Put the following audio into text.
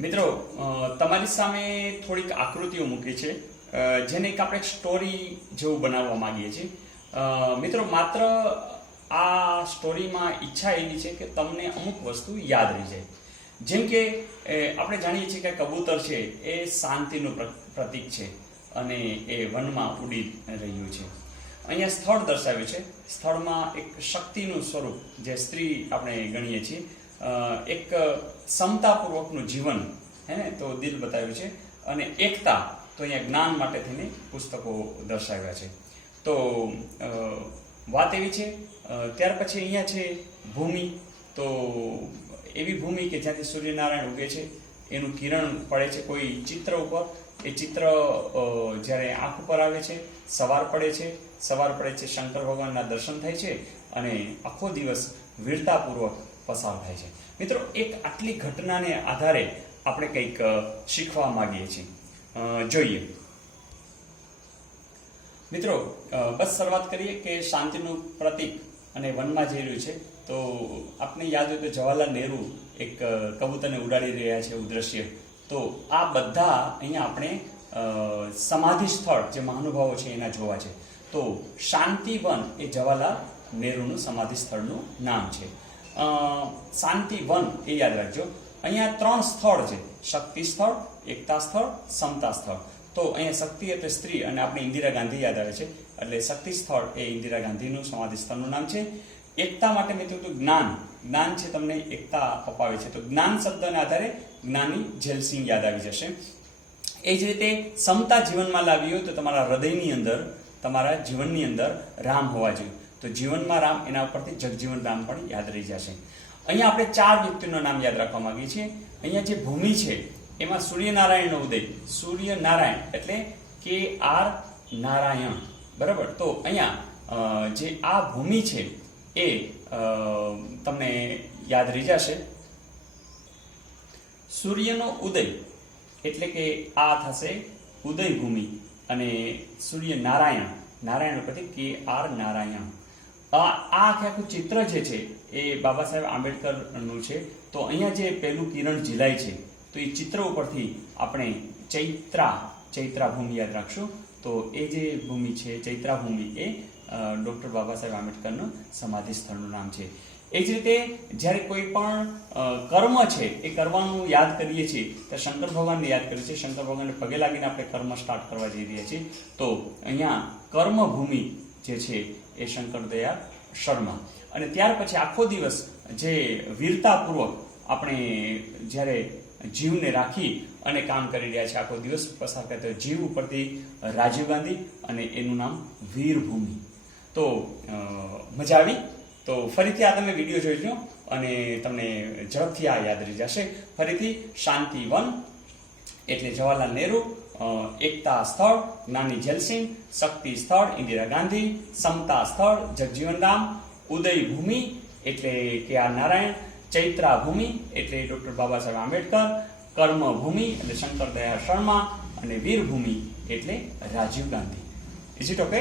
મિત્રો તમારી સામે થોડીક આકૃતિઓ મૂકી છે જેને એક આપણે સ્ટોરી જેવું બનાવવા માંગીએ છીએ. મિત્રો, માત્ર આ સ્ટોરીમાં ઈચ્છા એવી છે કે તમને અમુક વસ્તુ યાદ રહી જાય. જેમ કે આપણે જાણીએ છીએ કે કબૂતર છે, એ શાંતિનું પ્ર- પ્રતીક છે અને એ વનમાં ઉડી રહ્યું છે. અહીંયા સ્થળ દર્શાવ્યું છે. સ્થળમાં એક શક્તિનું સ્વરૂપ, જે સ્ત્રી આપણે ગણીએ છીએ એક સમતાપૂર્વકનું જીવન, હે ને, તો દિલ બતાવ્યું છે. અને એકતા, તો અહીંયા જ્ઞાન માટે થઈને પુસ્તકો દર્શાવ્યા છે. તો વાત એવી છે ત્યાર પછી અહીંયા છે ભૂમિ. તો એવી ભૂમિ કે જ્યાંથી સૂર્યનારાયણ ઉગે છે, એનું કિરણ પડે છે કોઈ ચિત્ર ઉપર. એ ચિત્ર જ્યારે આંખ ઉપર આવે છે, સવાર પડે છે. સવાર પડે છે, શંકર ભગવાનના દર્શન થાય છે. અને આખો દિવસ વીરતાપૂર્વક પસાર થાય છે. મિત્રો, એક આટલી ઘટનાને આધારે આપણે કંઈક શીખવા માગીએ છીએ. જોઈએ. મિત્રો બસ શરૂઆત કરીએ કે શાંતિનું પ્રતીક અને વનમાં જઈ રહ્યું છે, તો આપને યાદ હોય તો જવાહરલાલ નહેરુ એક કબૂતરને ઉડાડી રહ્યા છે ઉદ્રશ્ય તો આ બધા અહીંયા આપણે સમાધિ સ્થળ જે મહાનુભાવો છે એના જોવા છે. તો શાંતિવન એ જવાહરલાલ નહેરુનું સમાધિ સ્થળનું નામ છે. અ, શાંતિવન એ યાદ રાખજો. અહીંયા ત્રણ સ્થળ છે. શક્તિ સ્થળ એકતા સ્થળ સમતા સ્થળ. તો અહીંયા શક્તિ એટલે સ્ત્રી અને આપણે ઇન્દિરા ગાંધી યાદ આવે છે. એટલે શક્તિ સ્થળ એ ઇન્દિરા ગાંધીનું સમાધિ સ્થળનું નામ છે. એકતા માટે મેં કીધું જ્ઞાન. જ્ઞાન છે તમને એકતા અપાવે છે. તો જ્ઞાન શબ્દના આધારે જ્ઞાની જેલસિંહ યાદ આવી જશે. એ જ રીતે સમતા જીવનમાં લાવી હોય તો તમારા હૃદયની અંદર તમારા જીવનની અંદર રામ હોવા જોઈએ. તો જીવનમાં રામ એના ઉપરથી જગજીવન રામ પણ યાદ રહી જશે. અહીંયા આપણે ચાર વ્યક્તિનું નામ યાદ રાખવા માંગીએ છીએ. અહીંયા જે ભૂમિ છે, એમાં સૂર્યનારાયણનો ઉદય. સૂર્યનારાયણ એટલે કે આર નારાયણ. બરાબર? તો અહીંયા જે આ ભૂમિ છે, એ તમને યાદ રહી જશે. સૂર્યનો ઉદય એટલે કે આ થશે ઉદય ભૂમિ અને સૂર્ય નારાયણ નારાયણ પ્રતિ કે આર નારાયણ. આ આખે ચિત્ર જે છે, એ બાબા સાહેબ આંબેડકરનું છે. તો અહીંયા જે પહેલું કિરણ ઝીલાય છે, તો એ ચિત્ર ઉપરથી આપણે ચૈત્રા ચૈત્રા ભૂમિ યાદ રાખશું. તો એ જે ભૂમિ છે, ચૈત્રા ભૂમિ એ ડૉક્ટર બાબા સાહેબ આંબેડકરનું સમાધિ સ્થળનું નામ છે. એ જ રીતે જ્યારે કોઈ પણ કર્મ છે, એ કરવાનું યાદ કરીએ છીએ, તો શંકર ભગવાનને યાદ કરીએ છીએ. શંકર ભગવાનને પગે લાગીને આપણે કર્મ સ્ટાર્ટ કરવા જઈ રહ્યા છીએ. તો અહીંયા કર્મભૂમિ જે છે એ શંકર દયાળ શર્મા. અને ત્યાર પછી આખો દિવસ જે વીરતાપૂર્વક આપણે જ્યારે જીવને રાખી અને કામ કરી રહ્યા છે આખો દિવસ પસાર કરતા. જીવ ઉપરથી રાજીવ ગાંધી અને એનું નામ વીરભૂમિ. તો મજા આવી. તો ફરીથી આ તમે વીડિયો જોઈ લો અને તમને ઝડપથી આ યાદ રહી જશે. ફરીથી શાંતિ વન, એટલે જવાહરલાલ નહેરુ એકતા સ્થળ, નાની જલસિંહ, શક્તિ સ્થળ, ઇન્દિરા ગાંધી, સમતા સ્થળ, જગજીવન રામ ઉદય ભૂમિ, એટલે કે આર નારાયણ, ચૈત્રા ભૂમિ, એટલે ડોક્ટર બાબા સાહેબ આંબેડકર કર્મ ભૂમિ એટલે શંકર દયા શર્મા, અને વીરભૂમિ, એટલે Rajiv Gandhi. Is it okay